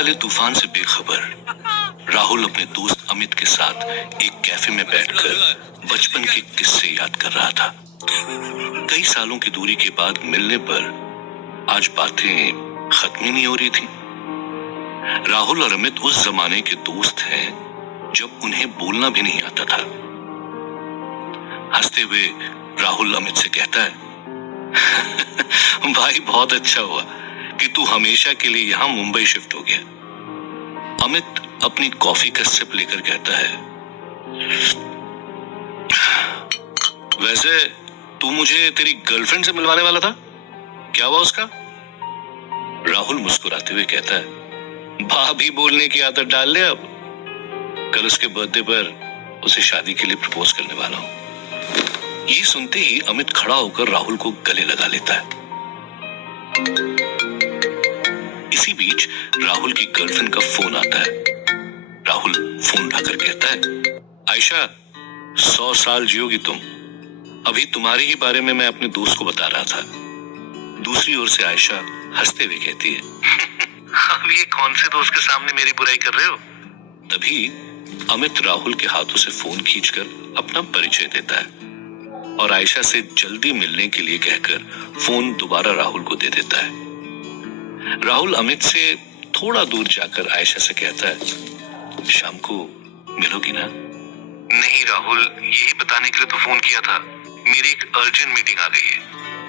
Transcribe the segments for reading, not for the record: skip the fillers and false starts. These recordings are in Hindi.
वाले तूफान से बेखबर राहुल अपने दोस्त अमित के साथ एक कैफे में बैठकर बचपन के किस्से याद कर रहा था। कई सालों की दूरी के बाद मिलने पर आज बातें खत्म ही नहीं हो रही थी। राहुल और अमित उस जमाने के दोस्त हैं जब उन्हें बोलना भी नहीं आता था। हंसते हुए राहुल अमित से कहता है, भाई बहुत अच्छा हुआ कि तू हमेशा के लिए यहां मुंबई शिफ्ट हो गया। अमित अपनी कॉफी का सिप लेकर कहता है, वैसे तू मुझे तेरी गर्लफ्रेंड से मिलवाने वाला था, क्या हुआ उसका? राहुल मुस्कुराते हुए कहता है, भाभी बोलने की आदत डाल ले अब। कल उसके बर्थडे पर उसे शादी के लिए प्रपोज करने वाला हूं। ये सुनते ही अमित खड़ा होकर राहुल को गले लगा लेता है। इसी बीच राहुल की गर्लफ्रेंड का फोन आता है। राहुल फोन उठाकर कहता है, आयशा 100 साल जियोगी तुम। अभी तुम्हारे ही बारे में मैं अपने दोस्त को बता रहा था। दूसरी ओर से आयशा हंसते हुए कहती है, अब ये कौन से दोस्त के सामने मेरी बुराई कर रहे हो? तभी अमित राहुल के हाथों से फोन खींचकर अपना परिचय देता है और आयशा से जल्दी मिलने के लिए कहकर फोन दोबारा राहुल को दे देता है। राहुल अमित से थोड़ा दूर जाकर आयशा से कहता है, शाम को मिलोगी ना? नहीं राहुल, यही बताने के लिए तो फोन किया था। मेरी एक अर्जेंट मीटिंग आ गई है,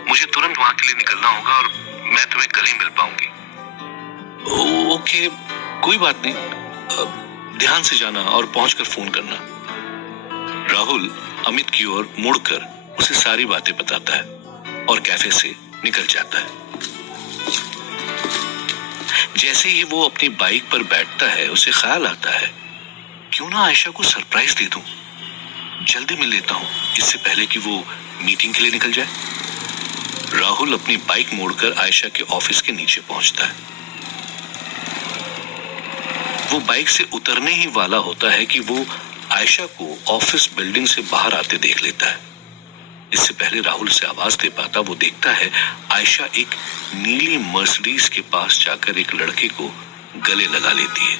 मुझे तुरंत वहां के लिए निकलना होगा और मैं तुम्हें कल ही मिल पाऊंगी। ओके, कोई बात नहीं, ध्यान से जाना और पहुंचकर फोन करना। राहुल अमित की ओर मुड़कर उसे सारी बातें बताता है और कैफे से निकल जाता है। जैसे ही वो अपनी बाइक पर बैठता है उसे ख्याल आता है, क्यों ना आयशा को सरप्राइज दे दूं, जल्दी मिल लेता हूं इससे पहले कि वो मीटिंग के लिए निकल जाए। राहुल अपनी बाइक मोड़कर आयशा के ऑफिस के नीचे पहुंचता है। वो बाइक से उतरने ही वाला होता है कि वो आयशा को ऑफिस बिल्डिंग से बाहर आते देख लेता है। इससे पहले राहुल से आवाज दे पाता वो देखता है आयशा एक नीली मर्सिडीज के पास जाकर एक लड़के को गले लगा लेती है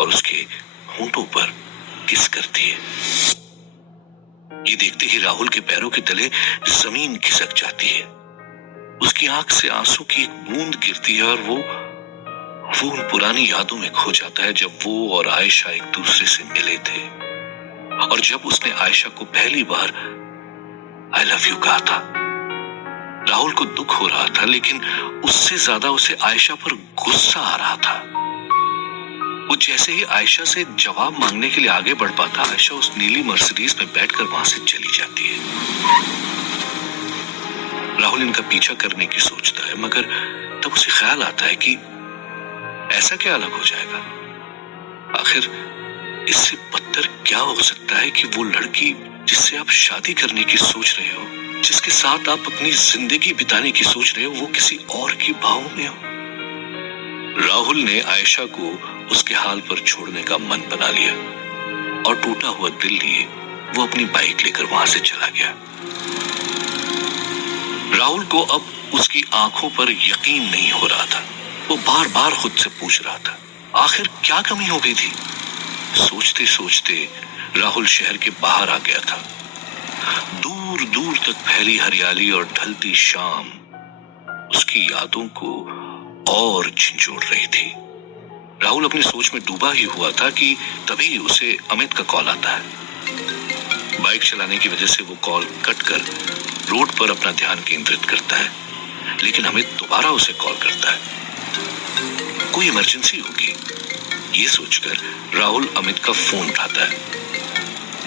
और उसके होंठों पर किस करती है। ये देखते ही राहुल के पैरों के तले जमीन खिसक जाती है। उसकी आंख से आंसू की एक बूंद गिरती है और वो उन पुरानी यादों में खो जाता है जब वो और आयशा एक दूसरे से मिले थे और जब उसने आयशा को पहली बार आई लव यू कहा था। राहुल को दुख हो रहा था, लेकिन उससे ज्यादा उसे आयशा पर गुस्सा आ रहा था। वो जैसे ही आयशा से जवाब मांगने के लिए आगे बढ़ पाता, आयशा उस नीली मर्सिडीज में बैठकर वहां से चली जाती है। राहुल इनका पीछा करने की सोचता है, मगर तब उसे ख्याल आता है कि ऐसा क्या अलग हो जाएगा? आखिर इससे बदतर क्या हो सकता है कि वो लड़की जिससे आप शादी करने की सोच रहे हो, जिसके साथ आप अपनी जिंदगी बिताने की सोच रहे हो, वो किसी और की बाहों में हो। राहुल ने आयशा को उसके हाल पर छोड़ने का मन बना लिया और टूटा हुआ दिल लिए वो अपनी बाइक लेकर वहां से चला गया। राहुल को अब उसकी आंखों पर यकीन नहीं हो रहा था। वो बार बार खुद से पूछ रहा था, आखिर क्या कमी हो गई थी? सोचते सोचते राहुल शहर के बाहर आ गया था। दूर दूर तक फैली हरियाली और ढलती शाम उसकी यादों को और झंझोड़ रही थी। राहुल अपनी सोच में डूबा ही हुआ था कि तभी उसे अमित का कॉल आता है। बाइक चलाने की वजह से वो कॉल कट कर रोड पर अपना ध्यान केंद्रित करता है, लेकिन अमित दोबारा उसे कॉल करता है। कोई इमरजेंसी होगी, ये सोचकर राहुल अमित का फोन उठाता है।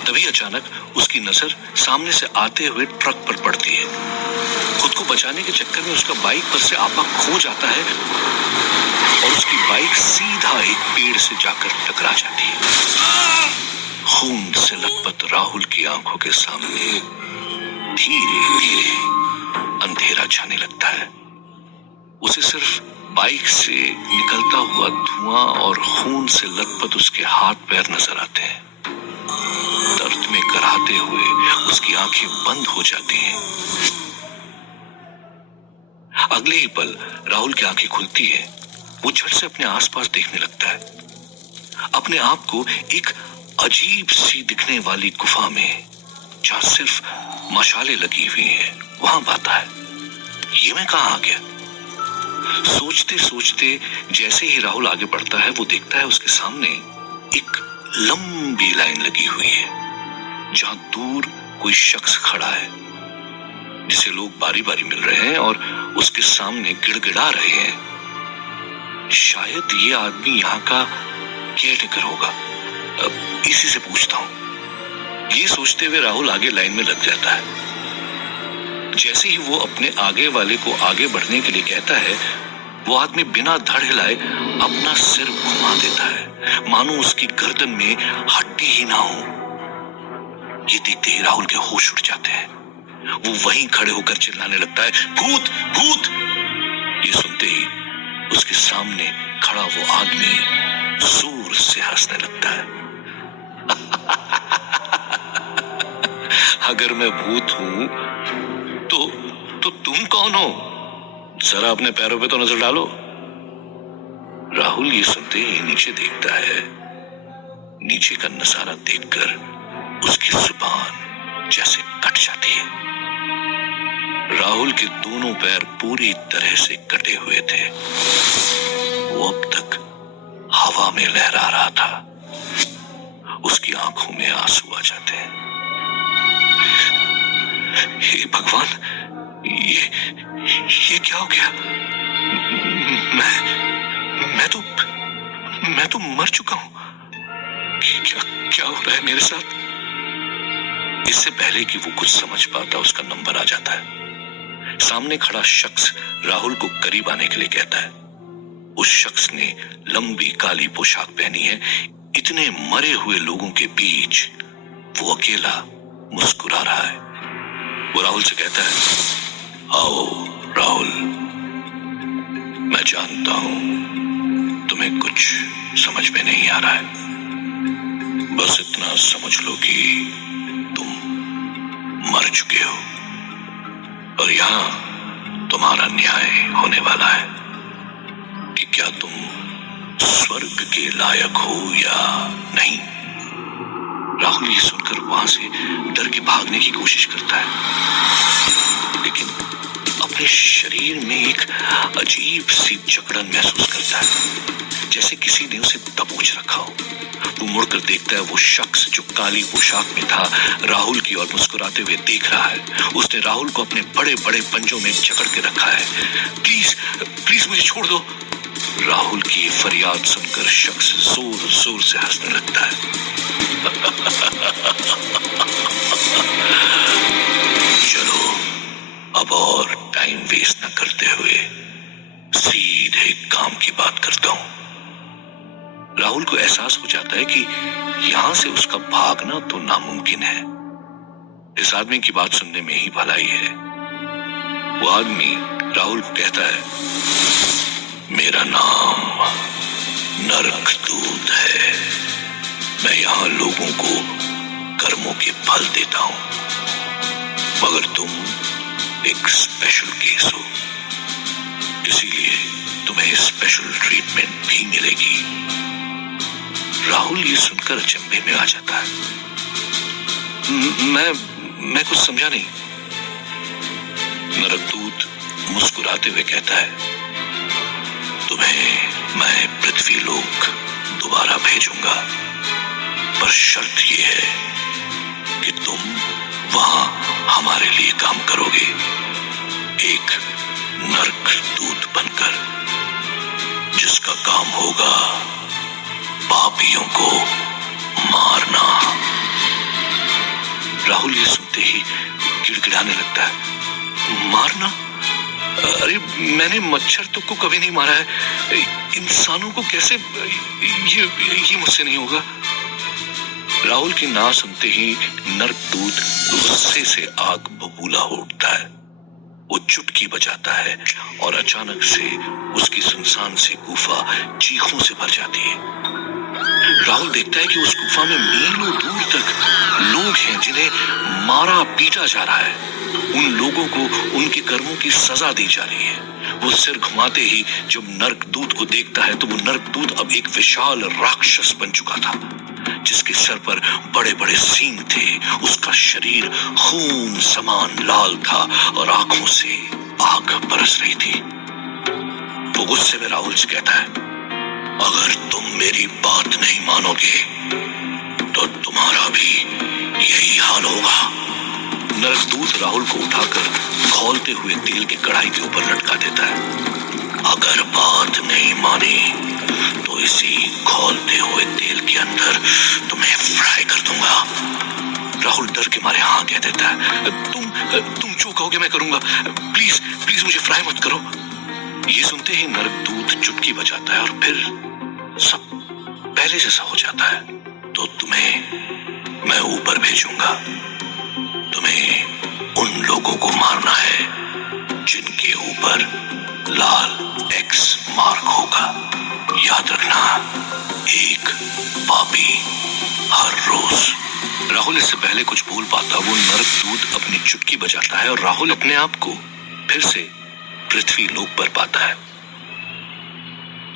तभी अचानक उसकी नजर सामने से आते हुए ट्रक पर पड़ती है। खुद को बचाने के चक्कर में उसका बाइक पर से आपा खो जाता है और उसकी बाइक सीधा एक पेड़ से जाकर टकरा जाती है। खून से लथपथ राहुल की आंखों के सामने धीरे धीरे अंधेरा छाने लगता है। उसे सिर्फ बाइक से निकलता हुआ धुआं और खून से लथपथ उसके हाथ पैर नजर आते हैं। दर्द में कराहते हुए उसकी आंखें बंद हो जाती हैं। अगले ही पल राहुल की आंखें खुलती है वो झट से अपने आसपास देखने लगता है, अपने आप को एक अजीब सी दिखने वाली गुफा में, जहां सिर्फ मशालें लगी हुई हैं, वहां पाता है। ये मैं कहां आ गया? सोचते सोचते जैसे ही राहुल आगे बढ़ता है, वो देखता है उसके सामने एक लंबी लाइन लगी हुई है, जहां दूर कोई शख्स खड़ा है, जिसे लोग बारी बारी मिल रहे हैं और उसके सामने गिड़गिड़ा रहे हैं। शायद ये आदमी यहाँ का केयरटेकर होगा। अब इसी से पूछता हूं। ये सोचते हुए राहुल आगे लाइन में लग जाता है। जैसे ही वो अपने आगे वाले को आगे बढ़ने के लिए कहता है, वो आदमी बिना धड़ हिलाए अपना सिर घुमा देता है, मानो उसकी गर्दन में हड्डी ही ना हो। ये देखते ही राहुल के होश उड़ जाते हैं। वो वहीं खड़े होकर चिल्लाने लगता है, भूत भूत। ये सुनते ही उसके सामने खड़ा वो आदमी जोर से हंसने लगता है। अगर मैं भूत हूं तो तुम कौन हो? जरा अपने पैरों पे तो नजर डालो। राहुल ये सुनते ही नीचे देखता है। नीचे का नजारा देखकर उसकी जुबान जैसे कट जाती है। राहुल के दोनों पैर पूरी तरह से कटे हुए थे। वो अब तक हवा में लहरा रहा था। उसकी आंखों में आंसू आ जाते हैं। हे भगवान, ये क्या हो गया? मैं तो मर चुका हूं। क्या हो रहा है मेरे साथ? इससे पहले कि वो कुछ समझ पाता, उसका नंबर आ जाता है। सामने खड़ा शख्स राहुल को करीब आने के लिए कहता है। उस शख्स ने लंबी काली पोशाक पहनी है। इतने मरे हुए लोगों के बीच वो अकेला मुस्कुरा रहा है। वो राहुल से कहता है, आओ राहुल, मैं जानता हूं तुम्हें कुछ समझ में नहीं आ रहा है। बस इतना समझ लो कि तुम मर चुके हो और यहां तुम्हारा न्याय होने वाला है कि क्या तुम स्वर्ग के लायक हो या नहीं। राहुल ये सुनकर वहां से डर के भागने की कोशिश करता है, लेकिन अपने शरीर में एक अजीब सी जकड़न महसूस करता है, जैसे किसी ने उसे दबोच रखा हो। वो मुड़कर देखता है, वो शख्स जो काली पोशाक में था राहुल की ओर मुस्कुराते हुए देख रहा है। उसने राहुल को अपने बड़े बड़े पंजों में जकड़ के रखा है। प्लीज प्लीज मुझे छोड़ दो। राहुल की फरियाद सुनकर शख्स जोर जोर से हंसने लगता है। चलो अब और टाइम वेस्ट न करते हुए सीधे काम की बात करता हूं। राहुल को एहसास हो जाता है कि यहां से उसका भागना तो नामुमकिन है। इस आदमी की बात सुनने में ही भलाई है। वो आदमी राहुल को कहता है, मेरा नाम नरकदूत है। मैं यहां लोगों को कर्मों के फल देता हूं, मगर तुम एक स्पेशल केस हो, इसीलिए तुम्हें स्पेशल ट्रीटमेंट भी मिलेगी। राहुल ये सुनकर अचंभे में आ जाता है। मैं कुछ समझा नहीं। नरकदूत मुस्कुराते हुए कहता है, तुम्हें मैं पृथ्वी लोक दोबारा भेजूंगा, पर शर्त यह है कि तुम वहां हमारे लिए काम करोगे, एक नरकदूत बनकर, जिसका काम होगा पापियों को मारना। राहुल ये सुनते ही गिड़गिड़ाने लगता है। मारना? अरे मैंने मच्छर तो को कभी नहीं मारा है, इंसानों को कैसे? ये मुझसे नहीं होगा। राहुल की ना सुनते ही नरकदूत गुस्से से आग बबूला हो उठता है। वो चुटकी बजाता है और अचानक से उसकी सुनसान सी गुफा चीखों से भर जाती है। राहुल देखता है कि उस गुफा में मीलों दूर तक लोग लोग हैं जिन्हें मारा पीटा जा रहा है, उन लोगों को उनके कर्मों की सजा दी जा रही है। वो सिर घुमाते ही जब नरकदूत को देखता है तो वो नरकदूत अब एक विशाल राक्षस बन चुका था, जिसके सर पर बड़े बड़े सींग थे। उसका शरीर खून समान लाल था और आंखों से आग बरस रही थी। वो गुस्से में राहुल से कहता है, अगर तुम मेरी बात नहीं मानोगे तो तुम्हारा भी यही हाल होगा। नरकदूत राहुल को उठाकर खौलते हुए तेल के कढ़ाई के ऊपर लटका देता है। अगर बात नहीं मानी तो इसी खौलते हुए तेल के अंदर तुम्हें फ्राई कर दूंगा। राहुल डर के मारे हाँ कह देता है। तुम जो कहोगे मैं करूंगा, प्लीज प्लीज मुझे फ्राई मत करो। ये सुनते ही नरकदूत चुटकी बजाता है और फिर सब पहले जैसा हो जाता है। तो तुम्हें मैं ऊपर भेजूंगा। तुम्हें उन लोगों को मारना है जिनके ऊपर लाल एक्स मार्क होगा। याद रखना, एक पापी हर रोज। राहुल इससे पहले कुछ बोल पाता वो नरकदूत अपनी चुटकी बजाता है और राहुल अपने आप को फिर से पृथ्वी लोक पर पाता है।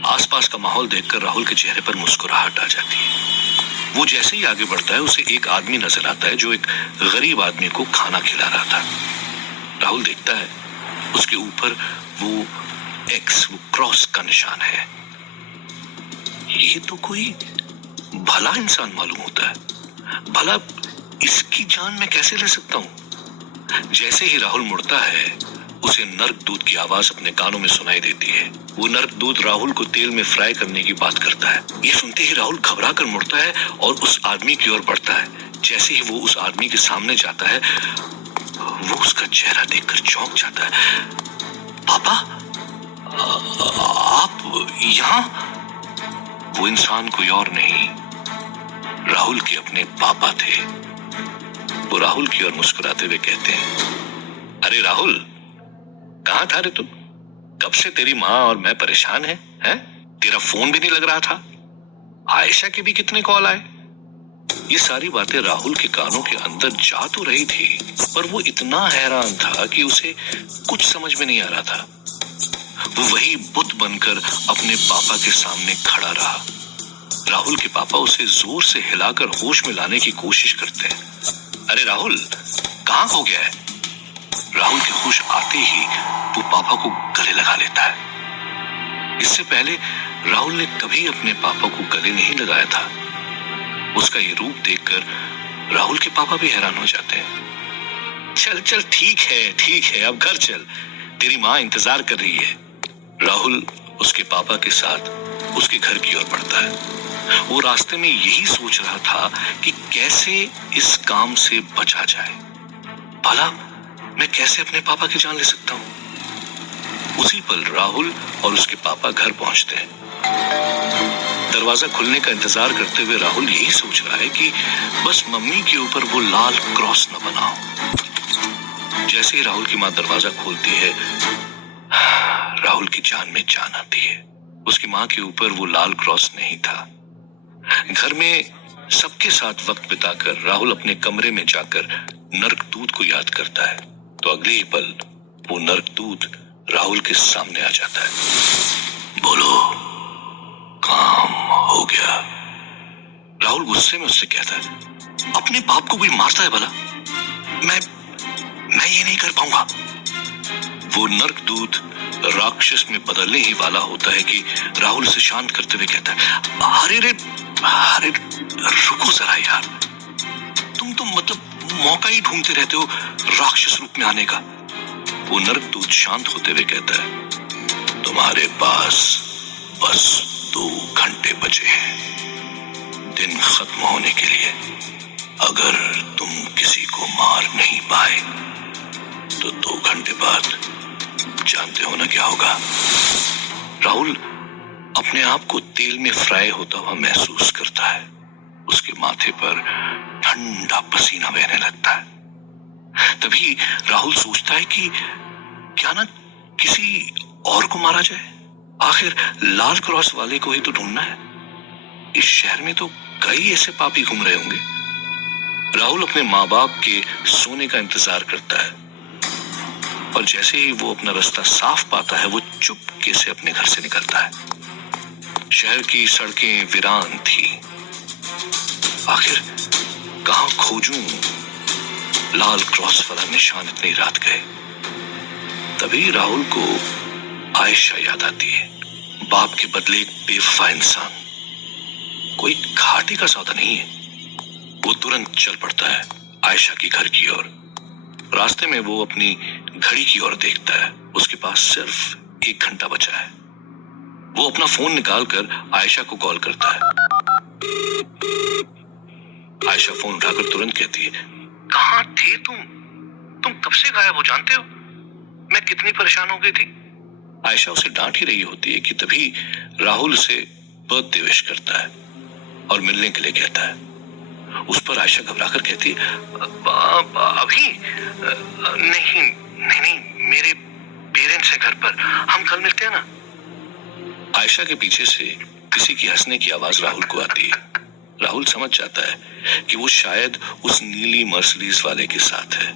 आसपास का माहौल देखकर राहुल के चेहरे पर मुस्कुराहट आ जाती है। वो जैसे ही आगे बढ़ता है उसे एक आदमी नजर आता है जो एक गरीब आदमी को खाना खिला रहा था। राहुल देखता है उसके ऊपर वो एक्स, वो क्रॉस का निशान है। ये तो कोई भला इंसान मालूम होता है। भला इसकी जान मैं कैसे ले सकता हूं? जैसे ही राहुल मुड़ता है उसे नरकदूत की आवाज अपने कानों में सुनाई देती है। वो नरकदूत राहुल को तेल में फ्राई करने की बात करता है। ये सुनते ही राहुल घबरा कर मुड़ता है और उस आदमी की ओर बढ़ता है। जैसे ही वो उस आदमी के सामने जाता है वो उसका चेहरा देखकर चौंक जाता है। पापा, आप यहाँ? वो इंसान कोई और नहीं, राहुल के अपने पापा थे। वो राहुल की ओर मुस्कुराते हुए कहते हैं, अरे राहुल, कहाँ था रे तुम? कब से तेरी माँ और मैं परेशान हैं? तेरा फोन भी नहीं लग रहा था। आयशा के भी कितने कॉल आए। ये सारी बातें राहुल के कानों के अंदर जा तो रही थी, पर वो इतना हैरान था कि उसे कुछ समझ में नहीं आ रहा था। वो वही बुत बनकर अपने पापा के सामने खड़ा रहा। राहुल के पापा उसे जोर से हिलाकर होश में लाने की कोशिश करते हैं। अरे राहुल, कहाँ खो गया है? राहुल के होश आते ही वो पापा को गले लगा लेता है। इससे पहले राहुल ने कभी अपने पापा को गले नहीं लगाया था। उसका ये रूप देखकर राहुल के पापा भी हैरान हो जाते हैं। चल चल, ठीक है, अब घर चल, तेरी माँ इंतजार कर रही है। राहुल उसके पापा के साथ उसके घर की ओर बढ़ता है। वो रास्ते में यही सोच रहा था कि कैसे इस काम से बचा जाए। भला मैं कैसे अपने पापा की जान ले सकता हूँ? उसी पल राहुल और उसके पापा घर पहुंचते हैं। दरवाजा खुलने का इंतजार करते हुए राहुल यही सोच रहा है कि बस मम्मी के ऊपर वो लाल क्रॉस न बना हो। जैसे ही राहुल की माँ दरवाजा खोलती है, राहुल की जान में जान आती है। उसकी माँ के ऊपर वो लाल क्रॉस नहीं था। घर में सबके साथ वक्त बिताकर राहुल अपने कमरे में जाकर नरकदूत को याद करता है। तो अगले ही पल वो नरकदूत राहुल के सामने आ जाता है। बोलो, काम हो गया? राहुल गुस्से में उससे कहता है, अपने बाप को कोई मारता है भला? मैं ये नहीं कर पाऊंगा। वो नरकदूत राक्षस में बदलने ही वाला होता है कि राहुल से शांत करते हुए कहता है, अरे रुको जरा यार, तुम तो मतलब मौका ही ढूंढते रहते हो राक्षस रूप में आने का। वो नरकदूत शांत होते हुए कहता है, तुम्हारे पास बस 2 घंटे बचे हैं दिन खत्म होने के लिए। अगर तुम किसी को मार नहीं पाए तो 2 घंटे बाद जानते हो ना क्या होगा? राहुल अपने आप को तेल में फ्राई होता हुआ महसूस करता है। उसके माथे पर ठंडा पसीना बहने लगता है। तभी राहुल सोचता है कि क्या ना किसी और को मारा जाए। आखिर लाल क्रॉस वाले को ही तो ढूंढना है। इस शहर में तो कई ऐसे पापी घूम रहे होंगे। राहुल अपने माँ बाप के सोने का इंतजार करता है और जैसे ही वो अपना रास्ता साफ पाता है वो चुपके से अपने घर से निकलता है। शहर की सड़कें वीरान थी। आखिर कहां खोजूं लाल क्रॉस वाला निशान इतनी रात गए। तभी राहुल को आयशा याद आती है। बाप के बदले एक बेवफा इंसान, कोई घाटे का सौदा नहीं है। वो तुरंत चल पड़ता है आयशा के घर की ओर। रास्ते में वो अपनी घड़ी की ओर देखता है। उसके पास सिर्फ 1 घंटा बचा है। वो अपना फोन निकालकर आयशा को कॉल करता है। आयशा फोन उठाकर तुरंत कहती है, कहाँ थे तुम कब से गायब हो, जानते हो मैं कितनी परेशान हो गई थी। आयशा उसे डांट ही रही होती है कि तभी राहुल उसे बर्थडे विश करता है और मिलने के लिए कहता है। उस पर आयशा घबराकर कहती है, अभी नहीं, मेरे पेरेंट्स हैं घर पर, हम कल मिलते हैं ना। आयशा के पीछे से किसी की हंसने की आवाज राहुल को आती है। राहुल समझ जाता है कि वो शायद उस नीली मर्सिडीज वाले के साथ है।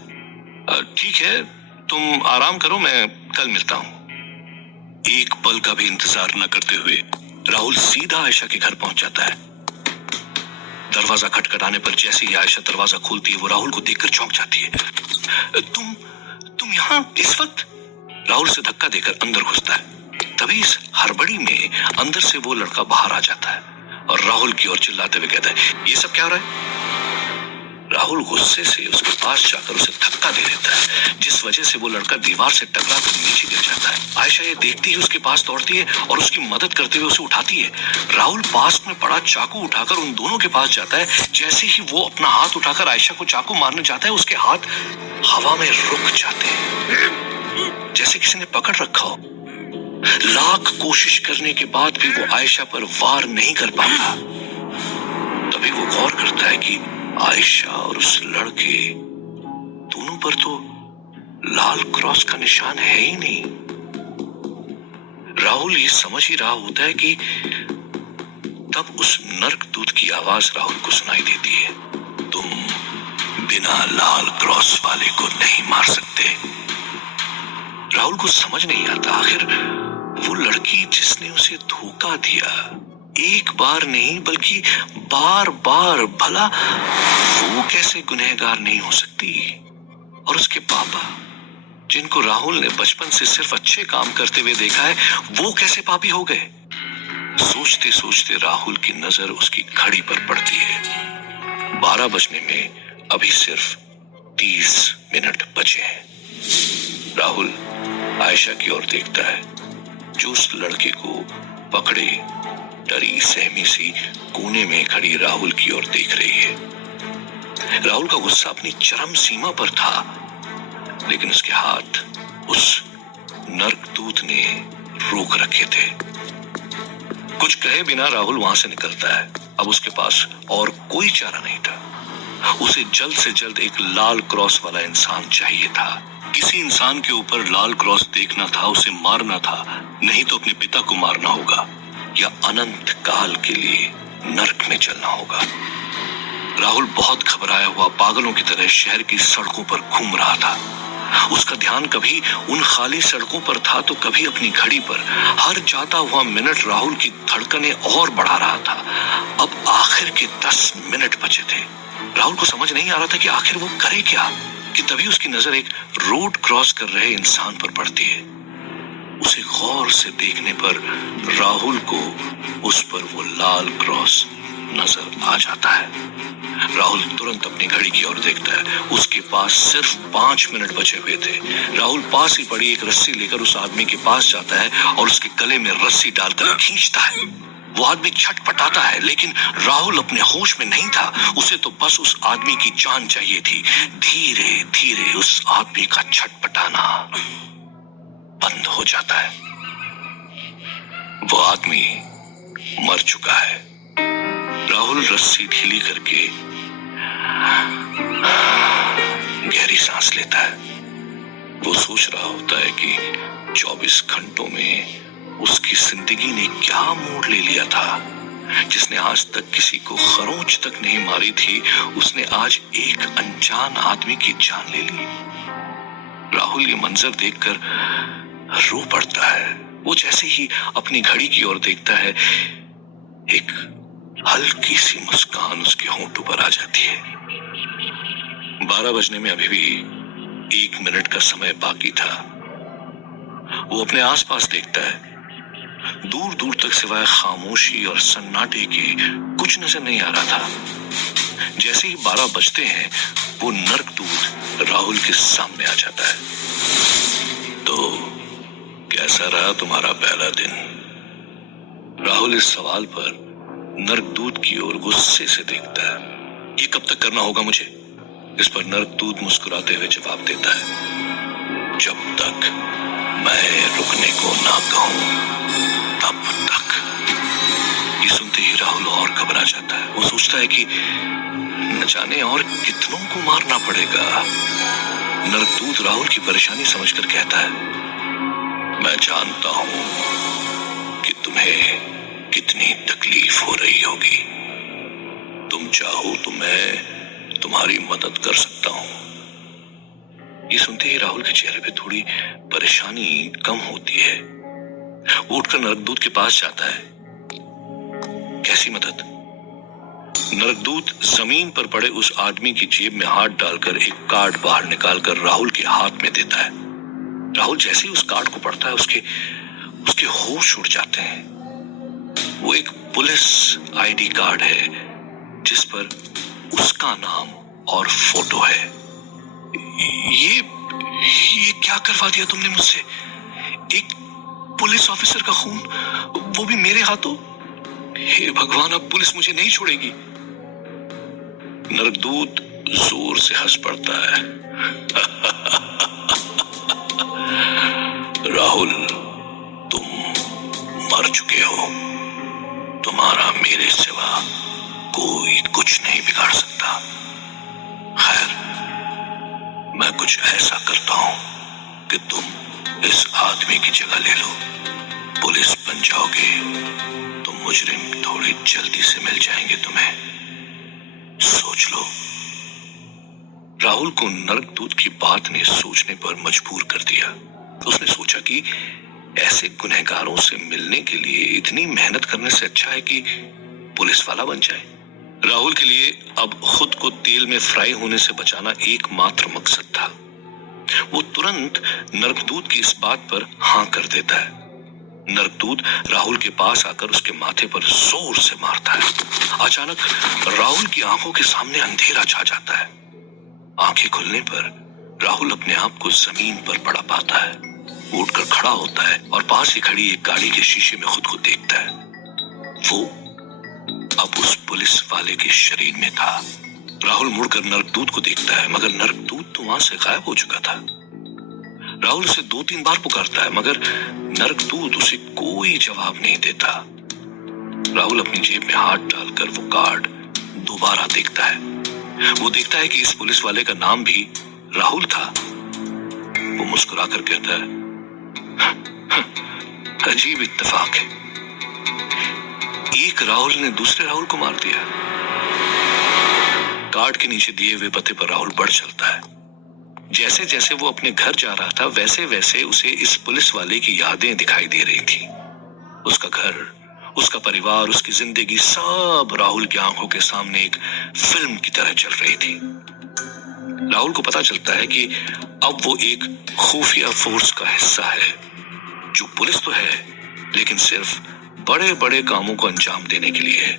ठीक है, तुम आराम करो, मैं कल मिलता हूं। एक पल का भी इंतजार न करते हुए राहुल सीधा आयशा के घर पहुंच जाता है। दरवाजा खटखटाने पर जैसे ही आयशा दरवाजा खोलती है वो राहुल को देखकर चौंक जाती है। तुम यहाँ इस वक्त? राहुल से धक्का देकर अंदर घुसता है। तभी इस हड़बड़ी में अंदर से वो लड़का बाहर आ जाता है और राहुल की ओर चिल्लाते हुए कहता है, ये सब क्या हो रहा है? राहुल गुस्से से उसके पास जाकर उसे धक्का दे देता है, जिस वजह से वो लड़का दीवार से टकरा कर नीचे गिर जाता है। आयशा ये देखती ही उसके पास दौड़ती है और उसकी मदद करते हुए उसे उठाती है। राहुल पास में पड़ा चाकू उठाकर उन दोनों के पास जाता है। जैसे ही वो अपना हाथ उठाकर आयशा को चाकू मारने जाता है, उसके हाथ हवा में रुक जाते हैं, जैसे किसी ने पकड़ रखा हो। लाख कोशिश करने के बाद भी वो आयशा पर वार नहीं कर पाता। तभी वो गौर करता है कि आयशा और उस लड़के दोनों पर तो लाल क्रॉस का निशान है ही नहीं। राहुल ये समझ ही रहा होता है कि तब उस नरकदूत की आवाज राहुल को सुनाई देती है, तुम बिना लाल क्रॉस वाले को नहीं मार सकते। राहुल को समझ नहीं आता, आखिर वो लड़की जिसने उसे धोखा दिया, एक बार नहीं बल्कि बार बार, भला वो कैसे गुनहगार नहीं हो सकती? और उसके पापा, जिनको राहुल ने बचपन से सिर्फ अच्छे काम करते हुए देखा है, वो कैसे पापी हो गए? सोचते सोचते राहुल की नजर उसकी घड़ी पर पड़ती है। 12 बजने में अभी सिर्फ 30 मिनट बचे हैं। राहुल आयशा की ओर देखता है, जो उस लड़के को पकड़े डरी सहमी सी कोने में खड़ी राहुल की ओर देख रही है। राहुल का गुस्सा अपनी चरम सीमा पर था, लेकिन उसके हाथ उस नरकदूत ने रोक रखे थे। कुछ कहे बिना राहुल वहां से निकलता है। अब उसके पास और कोई चारा नहीं था। उसे जल्द से जल्द एक लाल क्रॉस वाला इंसान चाहिए था। किसी इंसान के ऊपर लाल क्रॉस देखना था, उसे मारना था, नहीं तो अपने पिता को मारना होगा या अनंत काल के लिए नरक में चलना होगा। राहुल बहुत घबराया हुआ पागलों की तरह शहर की सड़कों पर घूम रहा था। उसका ध्यान कभी उन खाली सड़कों पर था तो कभी अपनी घड़ी पर। हर जाता हुआ मिनट राहुल की धड़कनें और बढ़ा रहा था। अब आखिर के 10 मिनट बचे थे। राहुल को समझ नहीं आ रहा था कि आखिर वो करे क्या, कि तभी उसकी नजर एक रोड क्रॉस कर रहे इंसान पर पड़ती है। उसे गौर से देखने पर राहुल को उस पर वो लाल क्रॉस नजर आ जाता है। राहुल तुरंत अपनी घड़ी की ओर देखता है। उसके पास सिर्फ 5 मिनट बचे हुए थे। राहुल पास ही पड़ी एक रस्सी लेकर उस आदमी के पास जाता है और उसके गले में रस्सी डालकर खींचता है। वो आदमी छटपटाता है, लेकिन राहुल अपने होश में नहीं था। उसे तो बस उस आदमी की जान चाहिए थी। धीरे धीरे उस आदमी का छटपटाना बंद हो जाता है। वो आदमी मर चुका है। राहुल रस्सी ढीली करके गहरी सांस लेता है। वो सोच रहा होता है कि 24 घंटों में उसकी जिंदगी ने क्या मोड़ ले लिया था। जिसने आज तक किसी को खरोंच तक नहीं मारी थी, उसने आज एक अनजान आदमी की जान ले ली। राहुल ये मंजर देखकर रो पड़ता है। वो जैसे ही अपनी घड़ी की ओर देखता है, एक हल्की सी मुस्कान उसके होंठों पर आ जाती है। 12 बजने में अभी भी 1 मिनट का समय बाकी था। वो अपने आसपास देखता है। दूर दूर तक सिवाय खामोशी और सन्नाटे के कुछ नजर नहीं आ रहा था। जैसे ही 12 बजते हैं, वो नरकदूत राहुल के सामने आ जाता है। तो कैसा रहा तुम्हारा पहला दिन? राहुल इस सवाल पर नरकदूत की ओर गुस्से से देखता है। ये कब तक करना होगा मुझे? इस पर नरकदूत मुस्कुराते हुए जवाब देता है, जब तक मैं रुकने को ना कहूं तब तक। ये सुनते ही राहुल और घबरा जाता है। वो सोचता है कि न जाने और कितनों को मारना पड़ेगा। नरकदूत राहुल की परेशानी समझकर कहता है, मैं जानता हूं कि तुम्हें कितनी तकलीफ हो रही होगी। तुम चाहो तो मैं तुम्हारी मदद कर सकता हूं। ये सुनते ही राहुल के चेहरे पे थोड़ी परेशानी कम होती है। वो उठकर नरकदूत के पास जाता है। कैसी मदद? नरकदूत जमीन पर पड़े उस आदमी की जेब में हाथ डालकर एक कार्ड बाहर निकालकर राहुल के हाथ में देता है। राहुल जैसे ही उस कार्ड को पढ़ता है, उसके होश उड़ जाते हैं। वो एक पुलिस आईडी कार्ड है जिस पर उसका नाम और फोटो है। ये क्या करवा दिया तुमने मुझसे? एक पुलिस ऑफिसर का खून, वो भी मेरे हाथों। हे भगवान, अब पुलिस मुझे नहीं छोड़ेगी। नरकदूत जोर से हंस पड़ता है। राहुल, तुम मर चुके हो। तुम्हारा मेरे सिवा कोई कुछ नहीं बिगाड़ सकता। खैर, मैं कुछ ऐसा करता हूं कि तुम इस आदमी की जगह ले लो। पुलिस बन जाओगे तो मुजरिम थोड़ी जल्दी से मिल जाएंगे तुम्हें। सोच लो। राहुल को नरकदूत की बात ने सोचने पर मजबूर कर दिया। उसने सोचा कि ऐसे गुनहगारों से मिलने के लिए इतनी मेहनत करने से अच्छा है कि पुलिस वाला बन जाए। राहुल के लिए अब खुद को तेल में फ्राई होने से बचाना एकमात्र मकसद था। वो तुरंत नरकदूत की इस बात पर हां कर देता है। नरकदूत राहुल के पास आकर उसके माथे पर जोर से मारता है। अचानक राहुल की आंखों के सामने अंधेरा छा जाता है। आंखें खुलने पर राहुल अपने आप को जमीन पर पड़ा पाता है। वो उठकर खड़ा होता है और पास ही खड़ी एक गाड़ी के शीशे में खुद को देखता है। वो अब उस पुलिस वाले के शरीर में था। राहुल मुड़कर नरकदूत को देखता है, मगर नरकदूत तो वहां से गायब हो चुका था। राहुल उसे 2-3 बार पुकारता है, मगर नरकदूत उसे कोई जवाब नहीं देता। राहुल अपनी जेब में हाथ डालकर वो कार्ड दोबारा देखता है। वो देखता है कि इस पुलिस वाले का नाम भी राहुल था। वो मुस्कुराकर कहता है, अजीब इत्तेफाक है। एक राहुल ने दूसरे राहुल को मार दिया। कार्ड के नीचे दिए हुए पते पर राहुल बढ़ चलता है। जैसे जैसे वो अपने घर जा रहा था, वैसे वैसे उसे इस पुलिस वाले की यादें दिखाई दे रही थी। उसका घर, उसका परिवार, उसकी जिंदगी, सब राहुल की आंखों के सामने एक फिल्म की तरह चल रही थी। राहुल को पता चलता है कि अब वो एक खुफिया फोर्स का हिस्सा है, जो पुलिस तो है, लेकिन सिर्फ बड़े बड़े कामों को अंजाम देने के लिए है।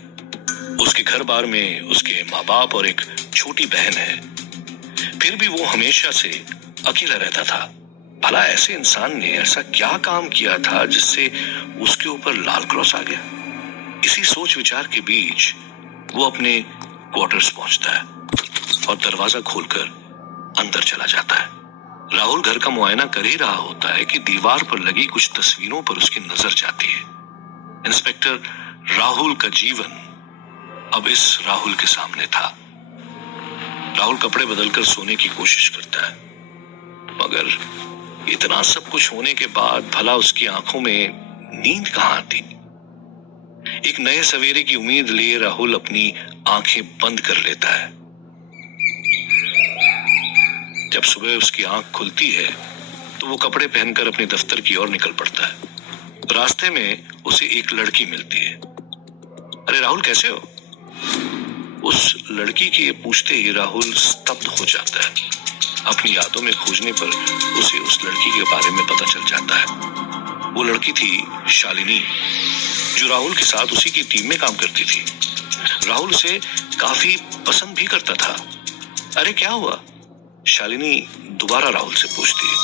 उसके घर बार में उसके माँ बाप और एक छोटी बहन है। फिर भी वो हमेशा से अकेला रहता था। भला ऐसे इंसान ने ऐसा क्या काम किया था जिससे उसके ऊपर लाल क्रॉस आ गया? इसी सोच विचार के बीच वो अपने क्वार्टर्स पहुंचता है और दरवाजा खोलकर अंदर चला जाता है। राहुल घर का मुआयना कर ही रहा होता है कि दीवार पर लगी कुछ तस्वीरों पर उसकी नजर जाती है। इंस्पेक्टर राहुल का जीवन अब इस राहुल के सामने था। राहुल कपड़े बदलकर सोने की कोशिश करता है, मगर इतना सब कुछ होने के बाद भला उसकी आंखों में नींद कहां आती? एक नए सवेरे की उम्मीद लिए राहुल अपनी आंखें बंद कर लेता है। जब सुबह उसकी आंख खुलती है तो वो कपड़े पहनकर अपने दफ्तर की ओर निकल पड़ता है। रास्ते में उसे एक लड़की मिलती है। अरे राहुल, कैसे हो? उस लड़की के पूछते ही राहुल स्तब्ध हो जाता है। अपनी यादों में खोजने पर उसे उस लड़की के बारे में पता चल जाता है। वो लड़की थी शालिनी, जो राहुल के साथ उसी की टीम में काम करती थी। राहुल उसे काफी पसंद भी करता था। अरे क्या हुआ? शालिनी दोबारा राहुल से पूछती है।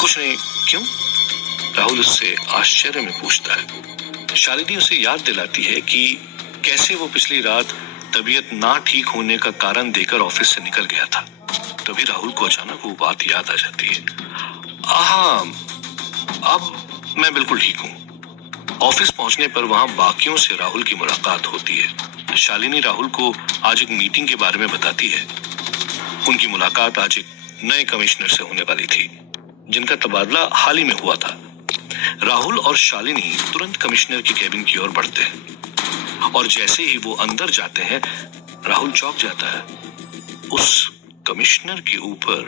कुछ नहीं। क्यों? राहुल उससे आश्चर्य में पूछता है। शालिनी उसे याद दिलाती है कि कैसे वो पिछली रात तबीयत ना ठीक होने का कारण देकर ऑफिस से निकल गया था। तभी राहुल को अचानक वो बात याद आ जाती है। हाँ, अब मैं बिल्कुल ठीक हूँ। ऑफिस पहुंचने पर वहां बाकियों से राहुल की मुलाकात होती है। शालिनी राहुल को आज एक मीटिंग के बारे में बताती है। उनकी मुलाकात आज एक नए कमिश्नर से होने वाली थी, जिनका तबादला हाल ही में हुआ था। राहुल और शालिनी तुरंत कमिश्नर की केबिन की ओर बढ़ते हैं और जैसे ही वो अंदर जाते हैं, राहुल चौंक जाता है। उस कमिश्नर के ऊपर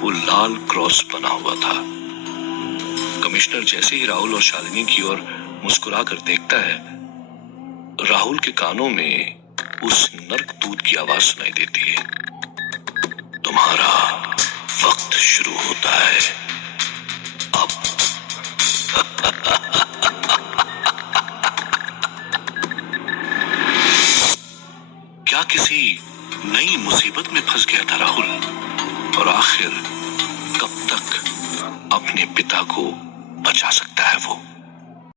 वो लाल क्रॉस बना हुआ था। कमिश्नर जैसे ही राहुल और शालिनी की ओर मुस्कुरा कर देखता है, राहुल के कानों में उस नर्कदूत की आवाज सुनाई देती है। तुम्हारा वक्त शुरू होता है अब। क्या किसी नई मुसीबत में फंस गया था राहुल? और आखिर कब तक अपने पिता को बचा सकता है वो?